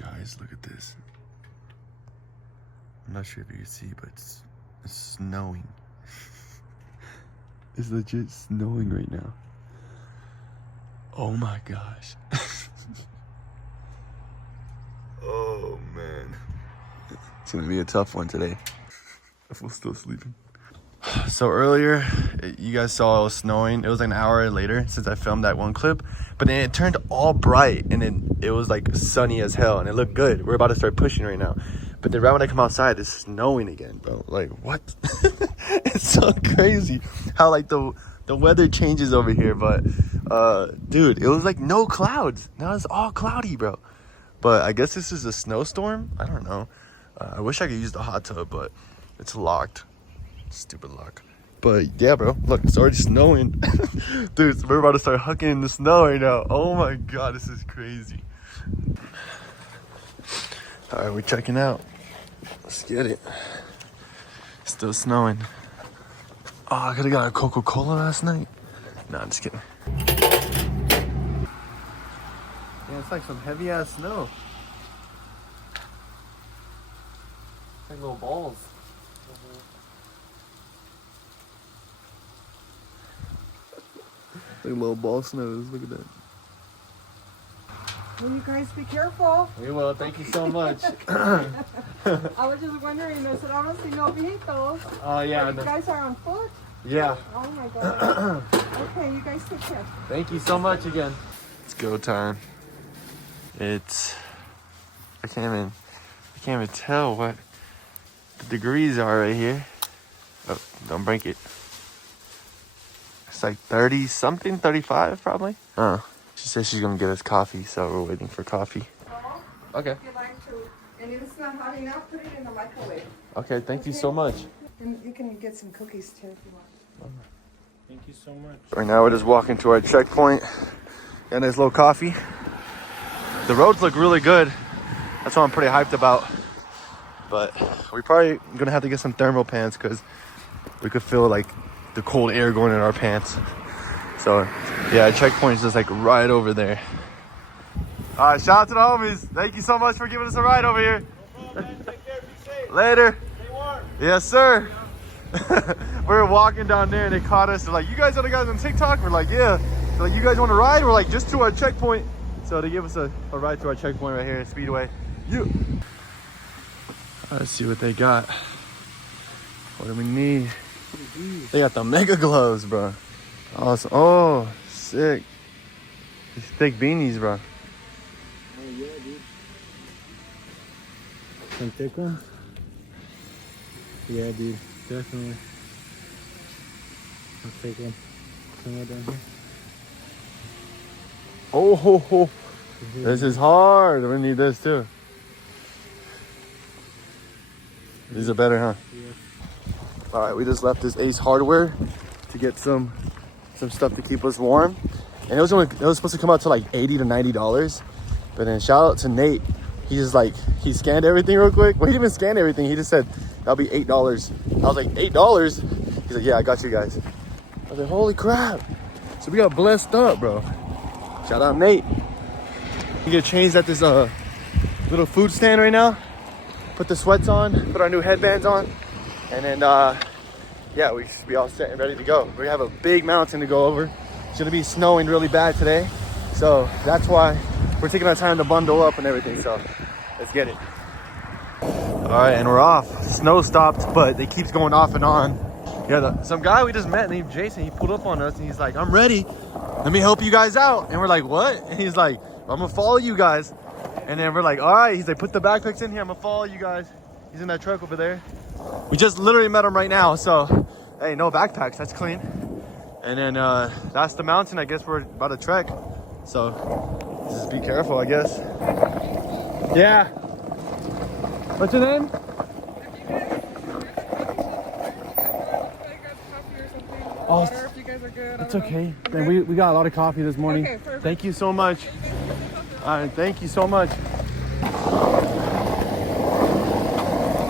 Guys, look at this. I'm not sure if you can see, but it's snowing. It's legit snowing right now. Oh my gosh. Oh man. It's gonna be a tough one today. If we're still sleeping. So earlier, you guys saw it was snowing. It was like an hour later since I filmed that one clip. But then it turned all bright and then it was like sunny as hell and it looked good. We're about to start pushing right now. But then right when I come outside, it's snowing again, bro. Like, what? It's so crazy how like the weather changes over here. But dude, it was like no clouds. Now it's all cloudy, bro. But I guess this is a snowstorm. I don't know. I wish I could use the hot tub, but it's locked. Stupid lock. But yeah, bro, look, it's already snowing. Dude, we're about to start hucking in the snow right now. Oh my god, this is crazy. All right, we're checking out. Let's get it. Still snowing. Oh, I could have got a Coca-Cola last night. No, I'm just kidding. Yeah, it's like some heavy ass snow. It's like little balls. Like little ball snows. Look at that. Well, you guys be careful. We will. Thank you so much. I was just wondering. I said I don't see no vehicles. Oh yeah. You guys are on foot. Yeah. Oh my god. Okay, you guys take care. Thank you so much again. It's go time. I can't even tell what the degrees are right here. Oh, don't break it. It's like 30 something, 35 probably. She says she's gonna get us coffee, so we're waiting for coffee. Okay. If you like to, and if it's not hot enough, put it in the microwave. Okay, thank you so much. And you can get some cookies too if you want. Thank you so much. Right now we're just walking to our checkpoint. Got a nice little coffee. The roads look really good. That's what I'm pretty hyped about. But we probably gonna have to get some thermal pants because we could feel like the cold air going in our pants. So yeah, checkpoint is just like right over there. All right, shout out to the homies. Thank you so much for giving us a ride over here. No problem. Take care. Be safe. Later. Stay warm. Yes, sir. We were walking down there and they caught us. They're like, you guys are the guys on TikTok? We're like, yeah. They're like, you guys want to ride? We're like, just to our checkpoint. So they give us a ride to our checkpoint right here at Speedway. Let's see what they got. What do we need? They got the mega gloves, bro. Awesome. Oh, sick. These thick beanies, bro. Oh yeah, dude. Some thick ones? Yeah, dude. Definitely. I'll take one. Somewhere down here. Oh, ho, ho. This is hard. We need this too. These are better, huh? Yeah. All right, we just left this Ace Hardware to get some stuff to keep us warm, and it was supposed to come out to like $80 to $90. But then shout out to Nate. He's like, he scanned everything real quick. Well, he didn't even scan everything. He just said that'll be $8. I was like, $8? He's like, yeah, I got you guys. I was like, holy crap! So we got blessed up, bro. Shout out Nate. We get changed at this little food stand right now. Put the sweats on, put our new headbands on, and then yeah, we should be all set and ready to go. We have a big mountain to go over. It's gonna be snowing really bad today, so that's why we're taking our time to bundle up and everything. So let's get it. All right, and we're off. Snow stopped, but it keeps going off and on. Yeah, some guy we just met named Jason, he pulled up on us and he's like, I'm ready. Let me help you guys out. And we're like, what? And he's like, I'm gonna follow you guys. And then we're like, all right. He's like, put the backpacks in here. I'm gonna follow you guys. He's in that truck over there. We just literally met him right now. So, hey, no backpacks. That's clean. And then that's the mountain. I guess we're about to trek. So, just be careful, I guess. Yeah. What's your name? Oh, Water, if you guys are good. it's okay. We got a lot of coffee this morning. Okay, perfect. Thank you so much. All right, thank you so much.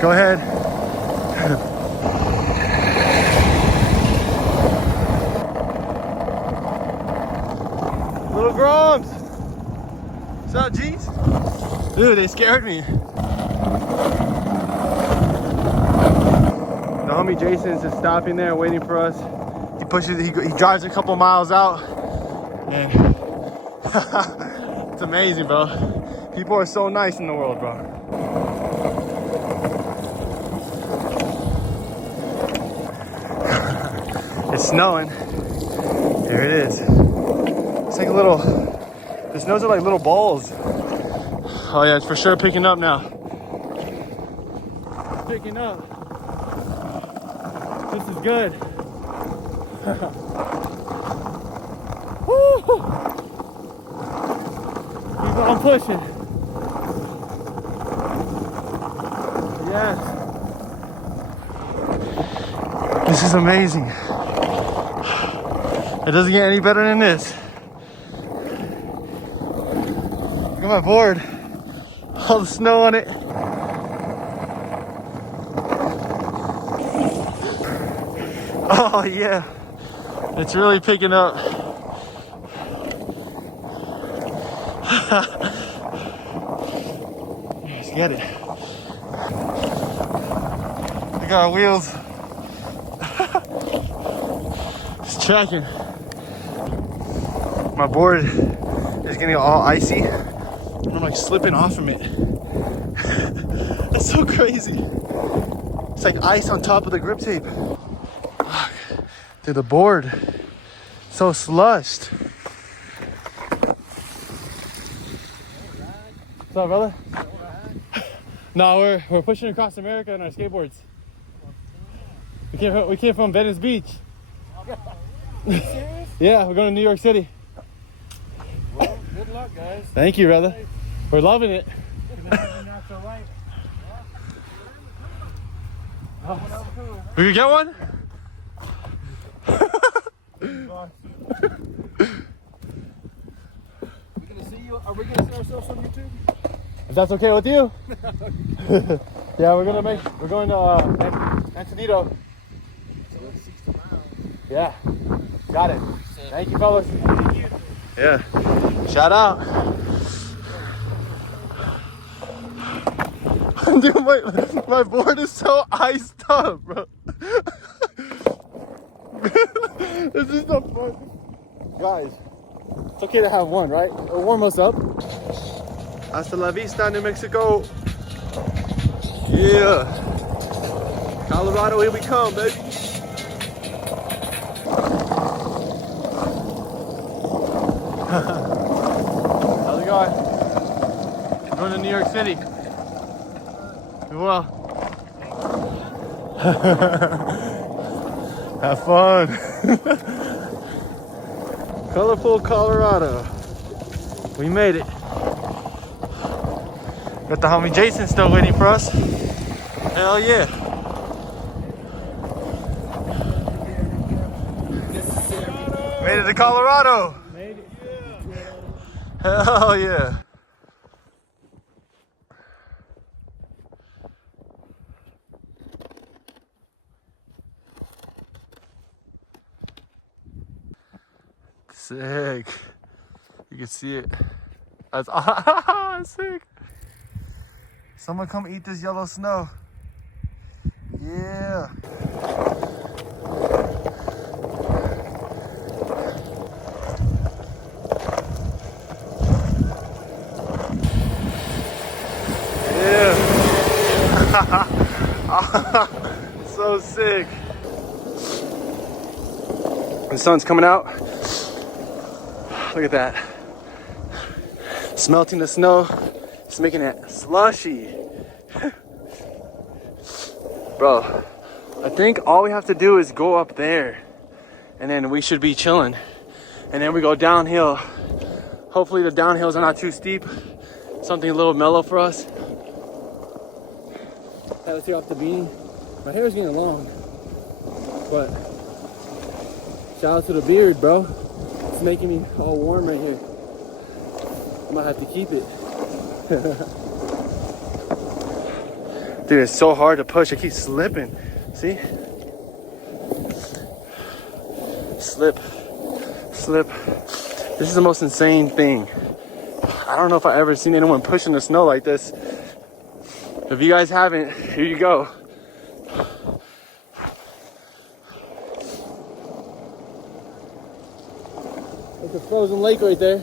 Go ahead. Little Grumps. What's up, G's? Dude, they scared me. The homie Jason's just stopping there waiting for us. He drives a couple miles out. And it's amazing, bro. People are so nice in the world, bro. It's snowing. There it is. It's like a little, the snows are like little balls. Oh yeah, it's for sure picking up now. Picking up. This is good. Woo! Keep on pushing. Yes. This is amazing. It doesn't get any better than this. Look at my board. All the snow on it. Oh yeah. It's really picking up. Let's get it. Look at our wheels. It's tracking. My board is getting all icy. I'm like slipping off from it. That's so crazy. It's like ice on top of the grip tape. Dude, the board so slushed. What's up, brother? No, we're pushing across America on our skateboards. We came from Venice Beach. Yeah, we're going to New York City. Well, good luck, guys. Thank you, brother. We're loving it. We could get one? Are we gonna see ourselves on YouTube? If that's okay with you. Yeah, we're going to Antonito. So that's 60 miles. Yeah, got it. Thank you, fellas. Thank you. Yeah, shout out. Dude, my board is so iced up, bro. This is so fun. Guys, it's okay to have one, right? It'll warm us up. Hasta la vista, New Mexico. Yeah. Colorado, here we come, baby. How's it going? Going to New York City. Well. Have fun. Colorful Colorado. We made it. Got the homie Jason still waiting for us. Hell yeah. Made it to Colorado. Made it. Hell yeah. Sick. You can see it. That's sick. Someone come eat this yellow snow. Yeah. Yeah. So sick. The sun's coming out. Look at that. It's melting the snow. It's making it slushy. Bro, I think all we have to do is go up there and then we should be chilling. And then we go downhill. Hopefully the downhills are not too steep. Something a little mellow for us. Had to take off the beanie. My hair's getting long. But shout out to the beard, bro. It's making me all warm right here. I might have to keep it. Dude, it's so hard to push. I keep slipping. See? Slip, slip. This is the most insane thing. I don't know if I ever seen anyone push in the snow like this. If you guys haven't, here you go. There's a frozen lake right there.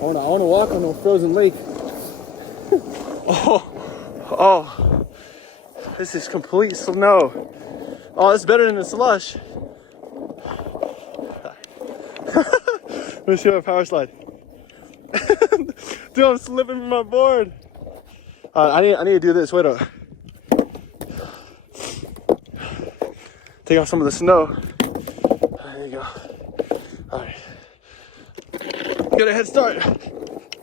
I wanna walk on a frozen lake. Oh, this is complete snow. Oh, it's better than the slush. Let me see my power slide. Dude, I'm slipping from my board. I need to do this. Wait up. Take off some of the snow. There you go. All right. Get a head start.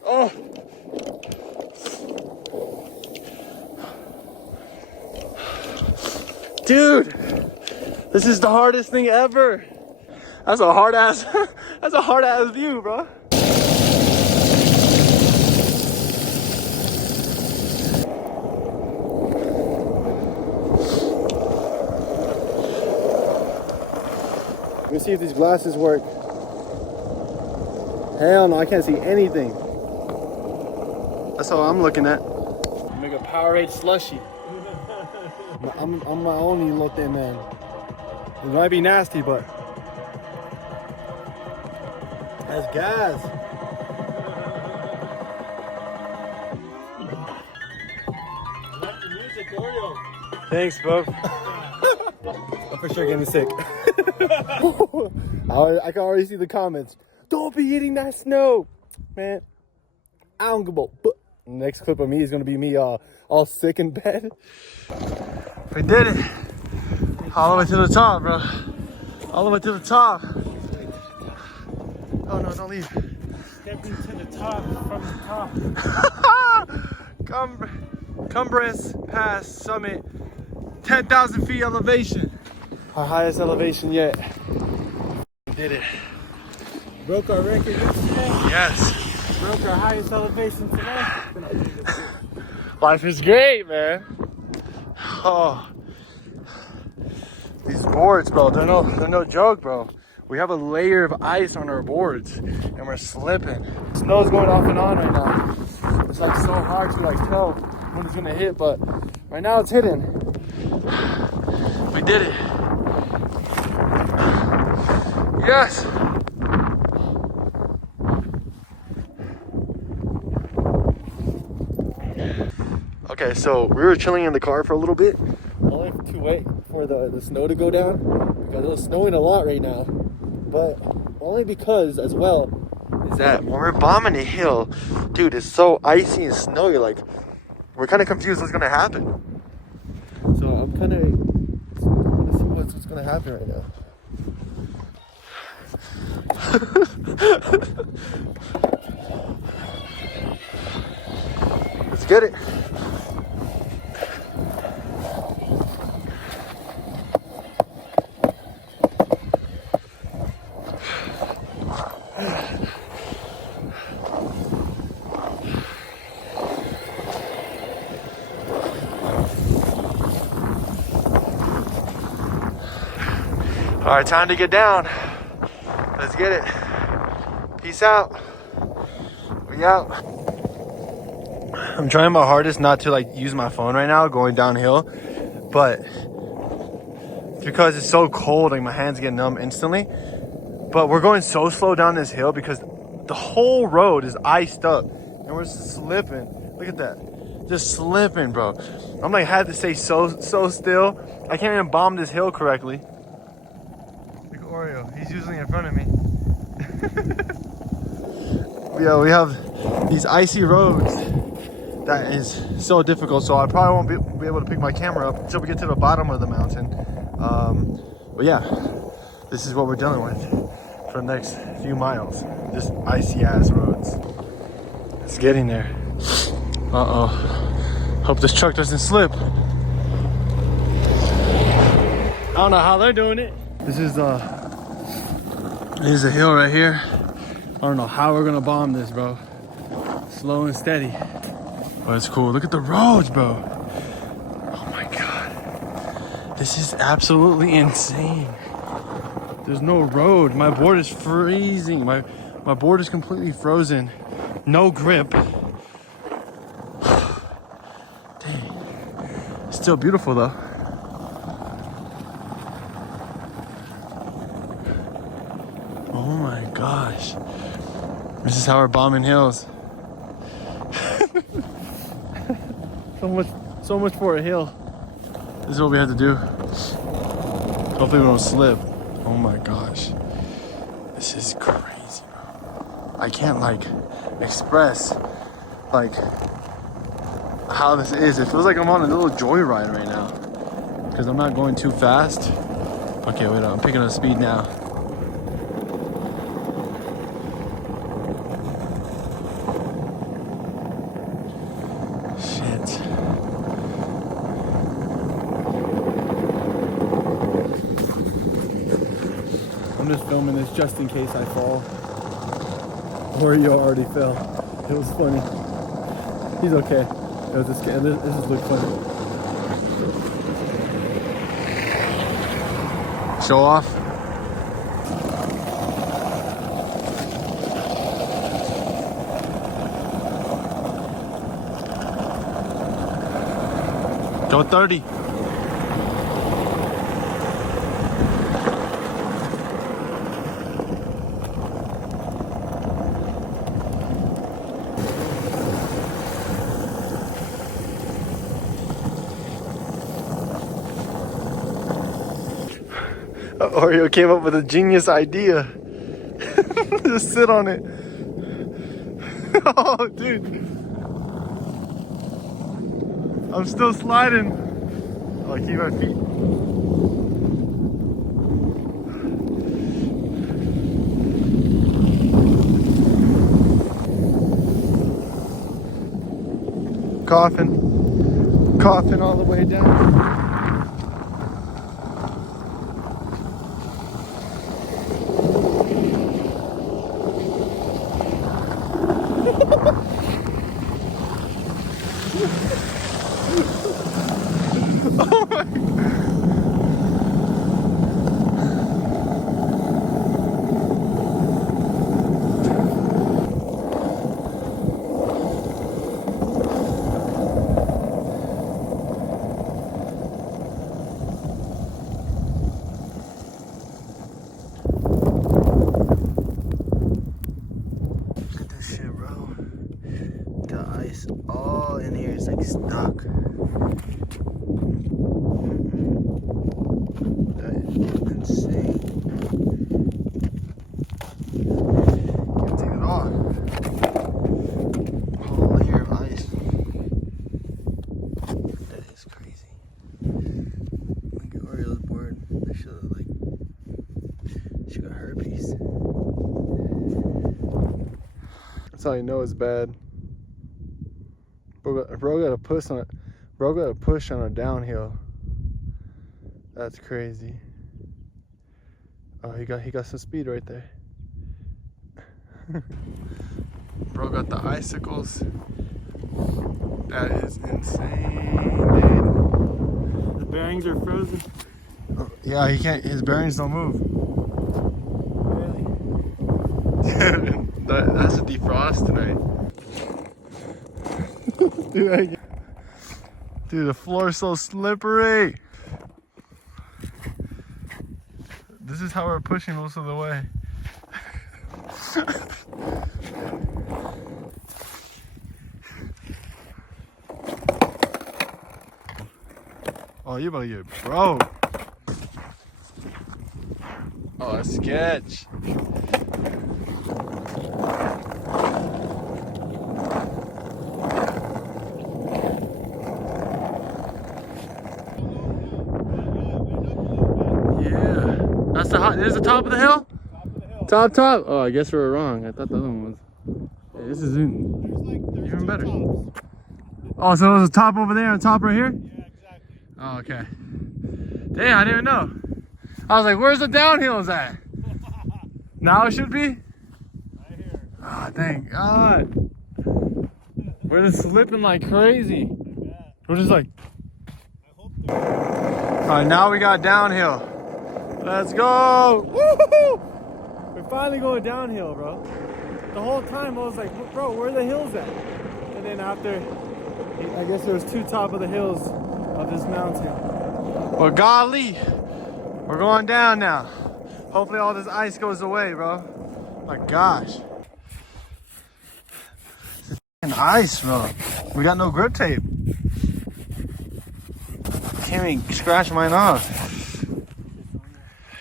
Oh. Dude, this is the hardest thing ever. That's a hard ass. That's a hard ass view, bro. Let me see if these glasses work. Hell no, I can't see anything. That's all I'm looking at. Make a Powerade slushy. I'm my only little thin man. It might be nasty, but that's gas. Like the music, Oreo. Thanks, bro. I'm for sure getting sick. I can already see the comments. Don't be eating that snow, man. I don't give a but. Next clip of me is gonna be me all sick in bed. We did it. All the way to the top, bro. All the way to the top. Oh no, don't leave. Get me to the top, from the top. Cumbres Pass Summit. 10,000 feet elevation. Our highest elevation yet. We did it. Broke our record yesterday. Yes. Broke our highest elevation today. Life is great, man. Oh. These boards, bro, they're no joke, bro. We have a layer of ice on our boards and we're slipping. Snow's going off and on right now. It's like so hard to like tell when it's gonna hit, but right now it's hitting. We did it. Yes. Okay, so we were chilling in the car for a little bit. Only to wait for the snow to go down because it was snowing a lot right now. But only because as well is that when we're bombing a hill, dude, it's so icy and snowy, like we're kind of confused what's gonna happen. So I'm kind of want to see what's gonna happen right now. Let's get it. All right, time to get down. Let's get it. Peace out. We out. I'm trying my hardest not to like use my phone right now going downhill, but it's because it's so cold, like my hands get numb instantly. But we're going so slow down this hill because the whole road is iced up and we're slipping. Look at that. Just slipping, bro. I'm like, had to stay so still. I can't even bomb this hill correctly. Look at Oreo. He's usually in front of me. Yeah, we have these icy roads. That is so difficult. So I probably won't be able to pick my camera up until we get to the bottom of the mountain. But yeah, this is what we're dealing with for the next few miles. Just icy ass roads. It's getting there. Uh-oh. Hope this truck doesn't slip. I don't know how they're doing it. This is a hill right here. I don't know how we're gonna bomb this, bro. Slow and steady. But it's cool. Look at the roads, bro. Oh my God. This is absolutely insane. There's no road. My board is freezing. My My board is completely frozen. No grip. Dang. It's still beautiful though. Oh my gosh. This is how we're bombing hills. So much for a hill. This is what we have to do. Hopefully we don't slip. Oh my gosh. This is crazy, bro. I can't like express like how this is. It feels like I'm on a little joyride right now. Because I'm not going too fast. Okay, wait, I'm picking up speed now. I'm just filming this just in case I fall. Or you already fell. It was funny. He's okay. It was just, this just looked funny. Show off. Go 30. Oreo came up with a genius idea. Just sit on it. Oh, dude. I'm still sliding. Oh, keep my feet. Coughing all the way down. All in here is like stuck. That is insane. Can't take it off. Whole layer of ice. That is crazy. Look at Oreo's board. That should look like she got herpes. That's how you know it's bad. Bro got a push on it. Bro got a push on a downhill. That's crazy. Oh, he got some speed right there. Bro got the icicles. That is insane, dude. The bearings are frozen. Oh, yeah, he can't. His bearings don't move. Really? That's a defrost tonight. Dude, the floor is so slippery. This is how we're pushing most of the way. Oh, you about to get broke. Oh, a sketch. This is the top of the hill? Top of the hill. Top? Oh, I guess we were wrong. I thought the other one was. Yeah, this is even better. Tops. Oh, so there's a top over there and a top right here? Yeah, exactly. Oh, okay. Damn, I didn't even know. I was like, where's the downhills at? Now it should be? Right here. Oh, thank God. We're just slipping like crazy. We're just like. Alright, now we got downhill. Let's go! Woo-hoo-hoo! We're finally going downhill, bro. the whole time I was like, bro, where are the hills at? And then after, I guess there was two top of the hills of this mountain. Well, golly, we're going down now. Hopefully all this ice goes away, bro. My gosh. It's ice, bro. We got no grip tape. Can't even scratch mine off.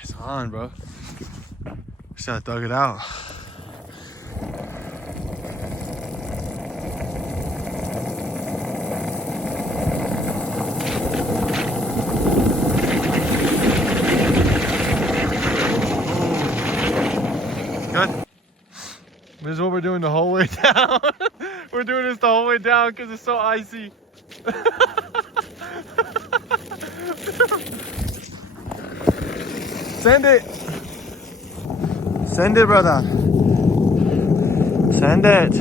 It's on, bro. Just gotta thug it out. Good. This is what we're doing the whole way down. We're doing this the whole way down because it's so icy. Send it. Send it, brother. Send it.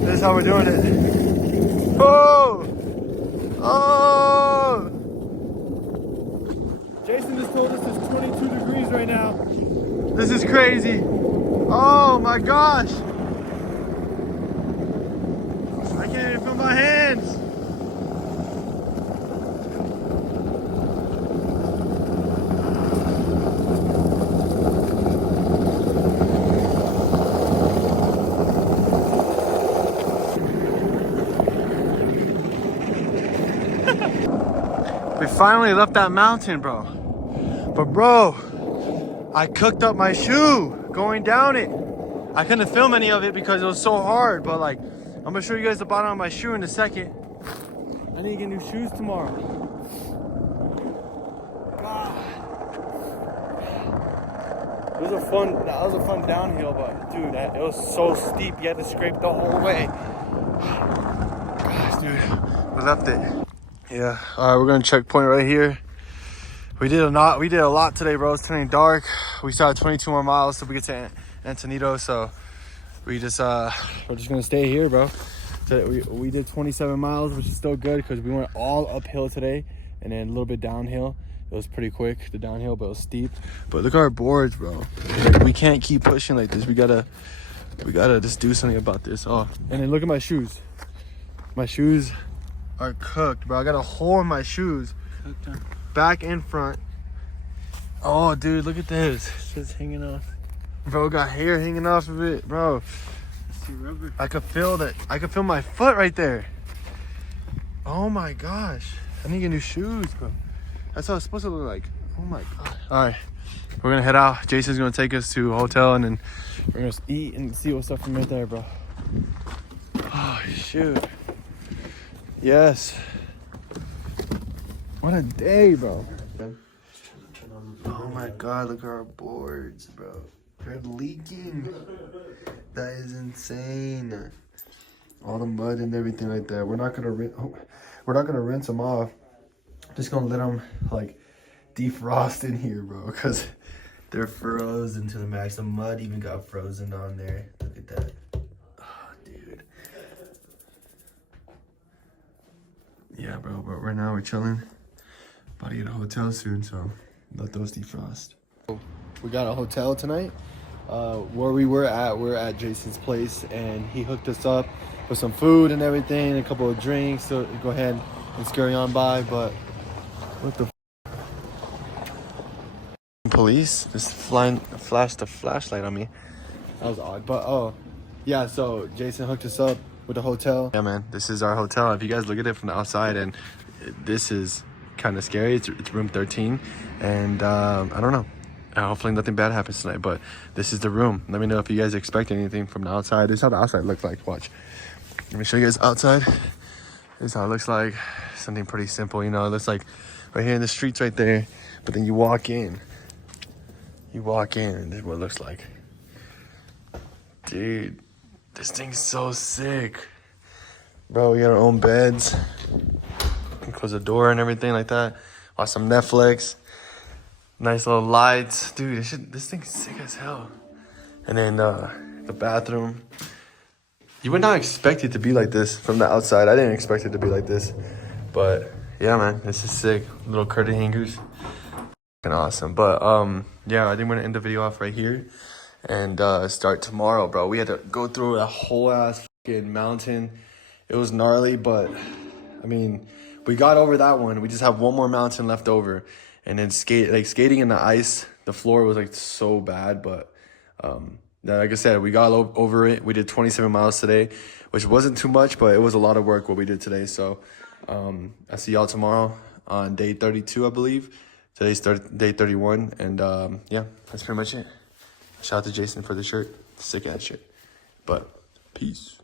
This is how we're doing it. Oh! Oh! Jason just told us it's 22 degrees right now. This is crazy. Oh my gosh. I can't even feel my hands. We finally left that mountain, bro. But bro, I cooked up my shoe going down it. I couldn't film any of it because it was so hard, but like, I'm gonna show you guys the bottom of my shoe in a second. I need to get new shoes tomorrow. That was a fun downhill, but dude, it was so steep. You had to scrape the whole way. Gosh, dude, we left it. Yeah, all right, we're gonna checkpoint right here. We did a lot today, bro. It's turning dark. We still have 22 more miles till we get to Antonito, so we're just gonna stay here, bro. So we did 27 miles, which is still good because we went all uphill today and then a little bit downhill. It was pretty quick, the downhill, but it was steep. But look at our boards, bro. We can't keep pushing like this. We gotta just do something about this. Oh, and then look at my shoes. My shoes are cooked, bro. I got a hole in my shoes, back and front. Oh, dude, look at this. It's just hanging off. Bro, got hair hanging off of it, bro. See rubber. I could feel that. I could feel my foot right there. Oh my gosh. I need to get new shoes, bro. That's how it's supposed to look like. Oh my god. All right, we're gonna head out. Jason's gonna take us to a hotel and then we're gonna eat and see what's up from right there, bro. Oh, shoot. Yes. What a day, bro. Oh my god, look at our boards, bro. They're leaking. That is insane. All the mud and everything like that. We're not gonna rinse them off. Just gonna let them like defrost in here, bro, because they're frozen to the max. The mud even got frozen on there. Look at that. Oh, dude. Yeah, bro, but right now we're chilling. About to get a hotel soon, so let those defrost. We got a hotel tonight. Where we're at Jason's place, and he hooked us up with some food and everything, a couple of drinks. So go ahead and scurry on by, but what the police just flashed a flashlight on me. That was odd, but oh yeah, so Jason hooked us up with a hotel. Yeah, man, this is our hotel. If you guys look at it from the outside, and this is kind of scary. It's room 13, and I don't know. Hopefully nothing bad happens tonight, but this is the room. Let me know if you guys expect anything from the outside. This is how the outside looks like. Watch. Let me show you guys outside. This is how it looks like. Something pretty simple, you know. It looks like right here in the streets right there, but then you walk in. And this is what it looks like. Dude, this thing's so sick. Bro, we got our own beds. You can close the door and everything like that. Watch some Netflix. Nice little lights. Dude, this thing's sick as hell. And then the bathroom. You would not expect it to be like this from the outside. I didn't expect it to be like this. But yeah, man, this is sick. Little curtain hangers. awesome. But yeah, I think we're gonna end the video off right here and start tomorrow, bro. We had to go through a whole ass fucking mountain. It was gnarly, but I mean, we got over that one. We just have one more mountain left over, and then skating in the ice. The floor was like so bad, but like I said, we got over it. We did 27 miles today, which wasn't too much, but it was a lot of work what we did today. So I'll see y'all tomorrow on day 32, I believe. Today's day 31, and yeah, that's pretty much it. Shout out to Jason for the shirt. Sick ass shirt. But peace.